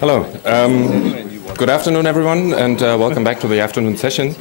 Hello. Good afternoon, everyone, and welcome back to the afternoon session.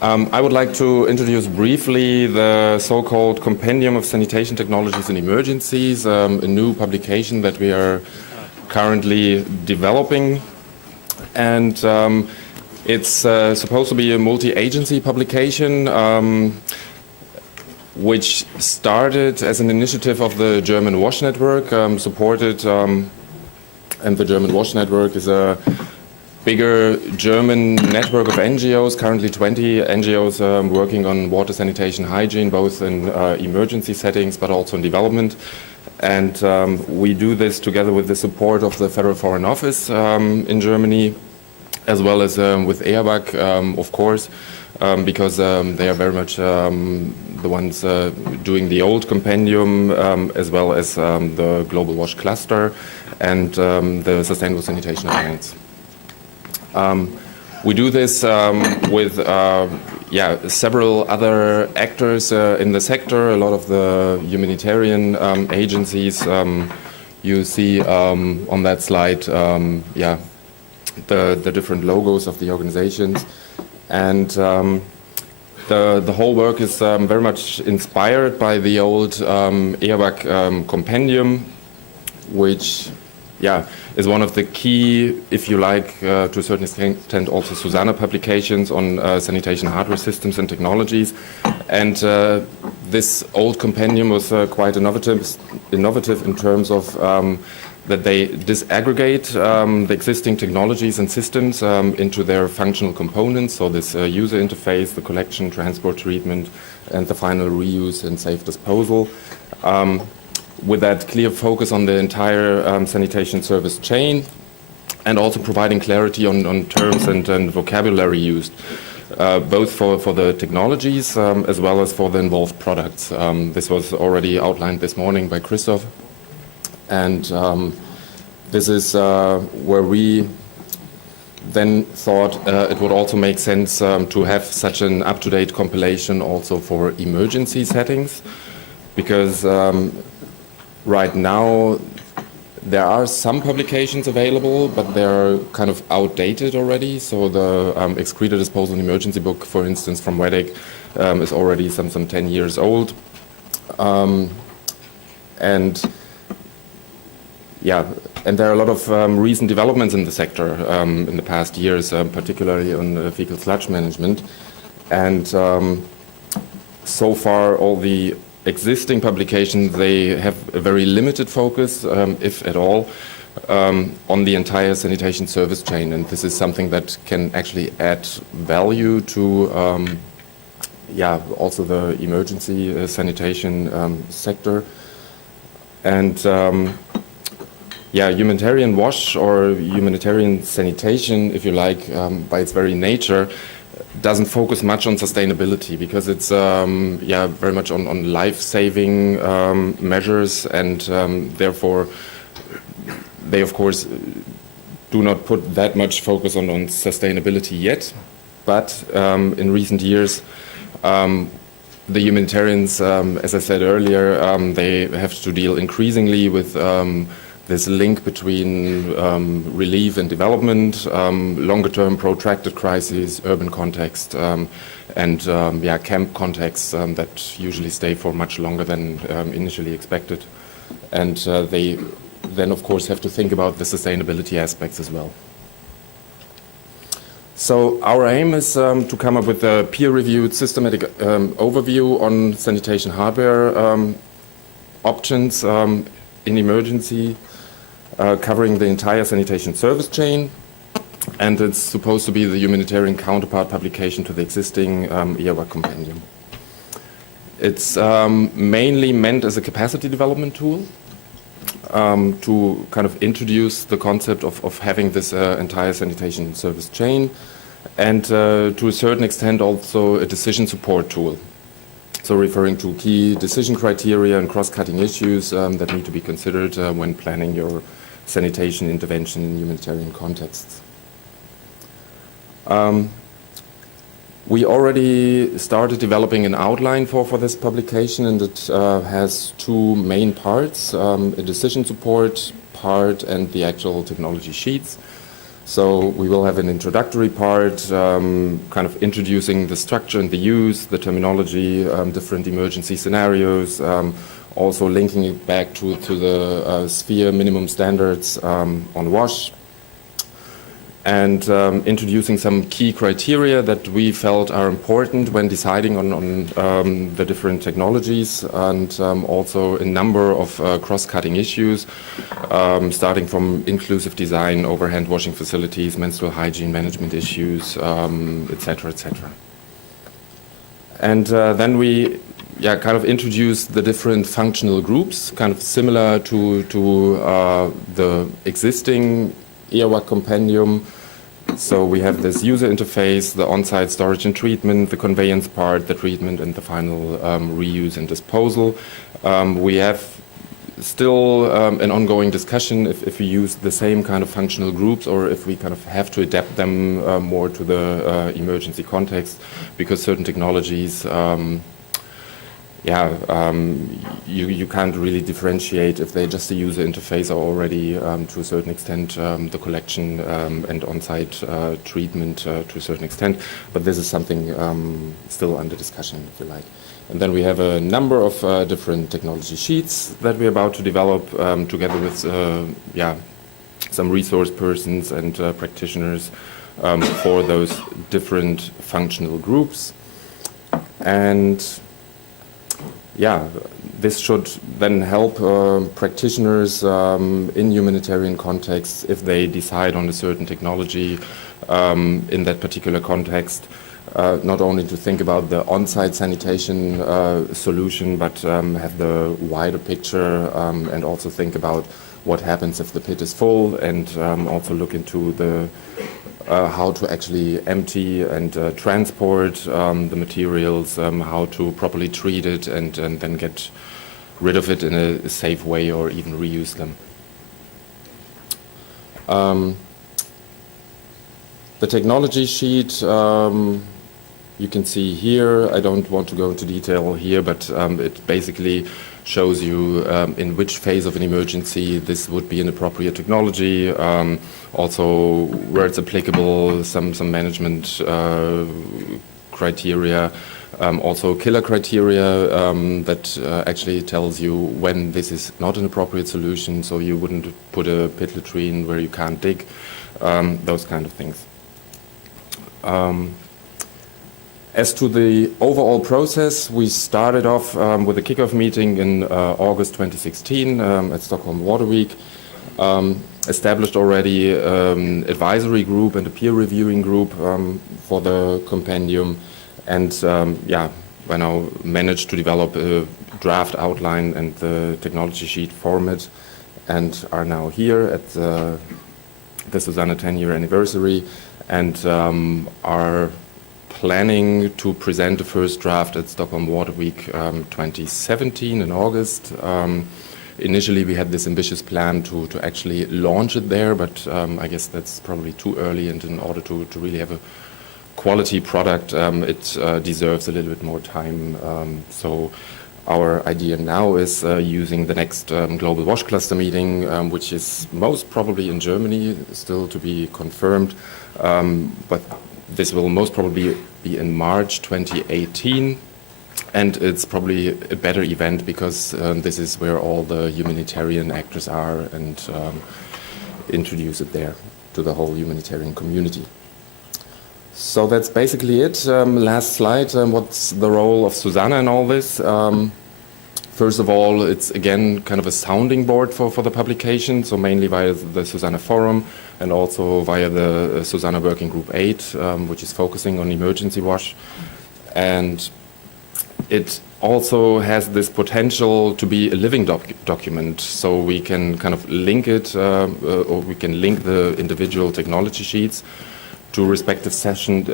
I would like to introduce briefly the so-called Compendium of Sanitation Technologies and Emergencies, a new publication that we are currently developing. And it's supposed to be a multi-agency publication, which started as an initiative of the German WASH Network, supported, and the German WASH Network is a bigger German network of NGOs, currently 20 NGOs working on water, sanitation, hygiene, both in emergency settings but also in development. And we do this together with the support of the Federal Foreign Office in Germany, as well as with EABAC, of course, because they are very much the ones doing the old compendium, as well as the Global WASH Cluster and the Sustainable Sanitation Alliance. We do this with several other actors in the sector, a lot of the humanitarian agencies. You see on that slide the different logos of the organizations. And the whole work is very much inspired by the old EABAC compendium, which is one of the key, if you like, to a certain extent also SuSanA publications on sanitation hardware systems and technologies. And this old compendium was quite innovative in terms of that they disaggregate the existing technologies and systems into their functional components. So this user interface, the collection, transport, treatment, and the final reuse and safe disposal. With that clear focus on the entire sanitation service chain, and also providing clarity on terms and vocabulary used, both for the technologies as well as for the involved products. This was already outlined this morning by Christoph. And this is where we then thought it would also make sense to have such an up-to-date compilation also for emergency settings, because right now there are some publications available, but they're kind of outdated already. So the excreta disposal and emergency book, for instance, from WEDEC is already some 10 years old. And there are a lot of recent developments in the sector in the past years, particularly on fecal sludge management. And so far, all the existing publications, they have a very limited focus, if at all, on the entire sanitation service chain. And this is something that can actually add value to also the emergency sanitation sector. And humanitarian WASH, or humanitarian sanitation, if you like, by its very nature, doesn't focus much on sustainability, because it's very much on life-saving measures, and therefore they of course do not put that much focus on sustainability yet. But in recent years, the humanitarians, as I said earlier, they have to deal increasingly with this link between relief and development, longer-term protracted crises, urban context, and camp contexts that usually stay for much longer than initially expected. And they then, of course, have to think about the sustainability aspects as well. So our aim is to come up with a peer-reviewed systematic overview on sanitation hardware options in emergency, covering the entire sanitation service chain, and it's supposed to be the humanitarian counterpart publication to the existing EABAC compendium. It's mainly meant as a capacity development tool to kind of introduce the concept of having this entire sanitation service chain, and to a certain extent also a decision support tool. So referring to key decision criteria and cross-cutting issues that need to be considered when planning your sanitation intervention in humanitarian contexts. We already started developing an outline for this publication, and it has two main parts, a decision support part and the actual technology sheets. So we will have an introductory part, kind of introducing the structure and the use, the terminology, different emergency scenarios, also linking it back to the sphere minimum standards on WASH, and introducing some key criteria that we felt are important when deciding on the different technologies, and also a number of cross-cutting issues, starting from inclusive design, over hand washing facilities, menstrual hygiene management issues, etc., etc. And then we kind of introduce the different functional groups, kind of similar to the existing EAWAC compendium. So we have this user interface, the on-site storage and treatment, the conveyance part, the treatment, and the final reuse and disposal. We have still an ongoing discussion if we use the same kind of functional groups or if we kind of have to adapt them more to the emergency context, because certain technologies you can't really differentiate if they're just a user interface or already to a certain extent the collection and on-site treatment to a certain extent. But this is something still under discussion, if you like. And then we have a number of different technology sheets that we're about to develop together with some resource persons and practitioners for those different functional groups. And this should then help practitioners in humanitarian contexts if they decide on a certain technology in that particular context, not only to think about the on-site sanitation solution, but have the wider picture and also think about what happens if the pit is full, and also look into the how to actually empty and transport the materials, how to properly treat it and then get rid of it in a safe way or even reuse them. The technology sheet you can see here. I don't want to go into detail here, but it basically shows you in which phase of an emergency this would be an appropriate technology, also where it's applicable, some management criteria, also killer criteria that actually tells you when this is not an appropriate solution, so you wouldn't put a pit latrine where you can't dig, those kind of things. As to the overall process, we started off with a kickoff meeting in August 2016 at Stockholm Water Week. Established already advisory group and a peer reviewing group for the compendium, and we now managed to develop a draft outline and the technology sheet format, and are now here at the SuSanA 10-year anniversary, and are planning to present the first draft at Stockholm Water Week 2017 in August. Initially, we had this ambitious plan to actually launch it there, but I guess that's probably too early, and in order to really have a quality product, it deserves a little bit more time. So our idea now is using the next Global WASH Cluster meeting, which is most probably in Germany, still to be confirmed, but this will most probably be in March 2018, and it's probably a better event because this is where all the humanitarian actors are, and introduce it there to the whole humanitarian community. So that's basically it. Last slide, what's the role of SuSanA in all this? First of all, it's again kind of a sounding board for the publication, so mainly via the SuSanA forum and also via the SuSanA Working Group 8, which is focusing on emergency WASH. And it also has this potential to be a living document, so we can kind of link it, or we can link the individual technology sheets to respective sections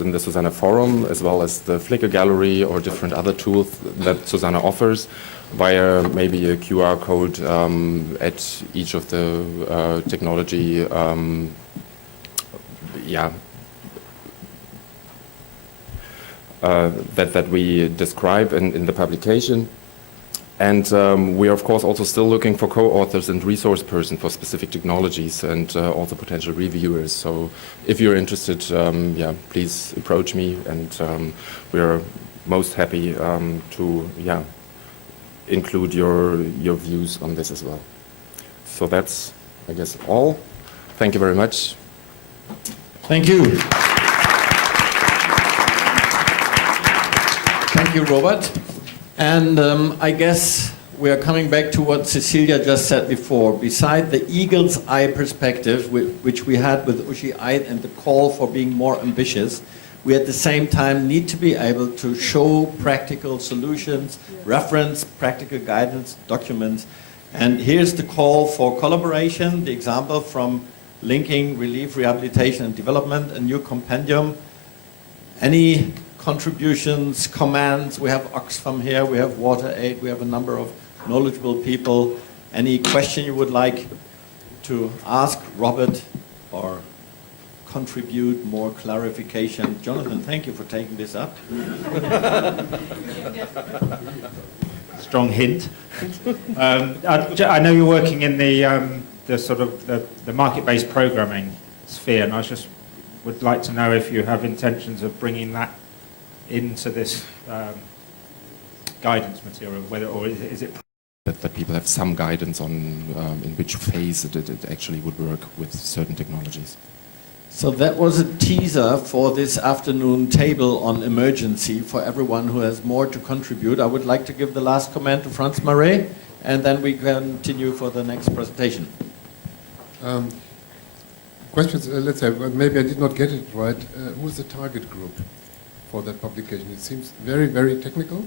in the SuSanA forum, as well as the Flickr gallery or different other tools that SuSanA offers via maybe a QR code at each of the technology that we describe in the publication. And we are, of course, also still looking for co-authors and resource persons for specific technologies and also potential reviewers. So if you're interested, yeah, please approach me, and we are most happy to include your views on this as well. So that's, I guess, all. Thank you very much. Thank you. Thank you, Robert. And I guess we are coming back to what Cecilia just said before. Beside the eagle's eye perspective, which we had with Uschi Eid, and the call for being more ambitious, we at the same time need to be able to show practical solutions, reference practical guidance, documents. And here's the call for collaboration, the example from linking relief, rehabilitation, and development, a new compendium. Any contributions, comments? We have Oxfam here, we have WaterAid, we have a number of knowledgeable people. Any question you would like to ask Robert or contribute more clarification? Jonathan, thank you for taking this up. Strong hint. I know you're working in the sort of the market-based programming sphere, and I just would like to know if you have intentions of bringing that into this guidance material, whether, or is it that people have some guidance on in which phase it actually would work with certain technologies. So that was a teaser for this afternoon table on emergency for everyone who has more to contribute. I would like to give the last comment to Franz Marais, and then we continue for the next presentation. Questions, let's say, maybe I did not get it right. Who is the target group for that publication? It seems very, very technical,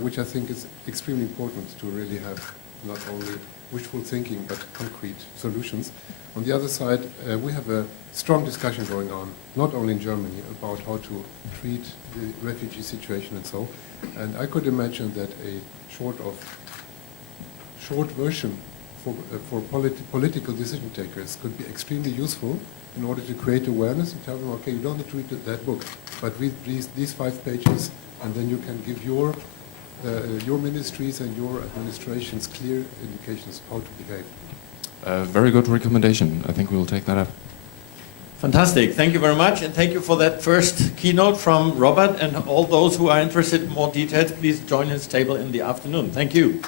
which I think is extremely important to really have not only wishful thinking, but concrete solutions. On the other side, we have a strong discussion going on, not only in Germany, about how to treat the refugee situation and so. And I could imagine that a short version for political decision takers could be extremely useful in order to create awareness and tell them, okay, you don't need to read that book, but read these 5 pages, and then you can give your ministries and your administrations clear indications how to behave. Very good recommendation. I think we will take that up. Fantastic. Thank you very much. And thank you for that first keynote from Robert. And all those who are interested in more details, please join his table in the afternoon. Thank you.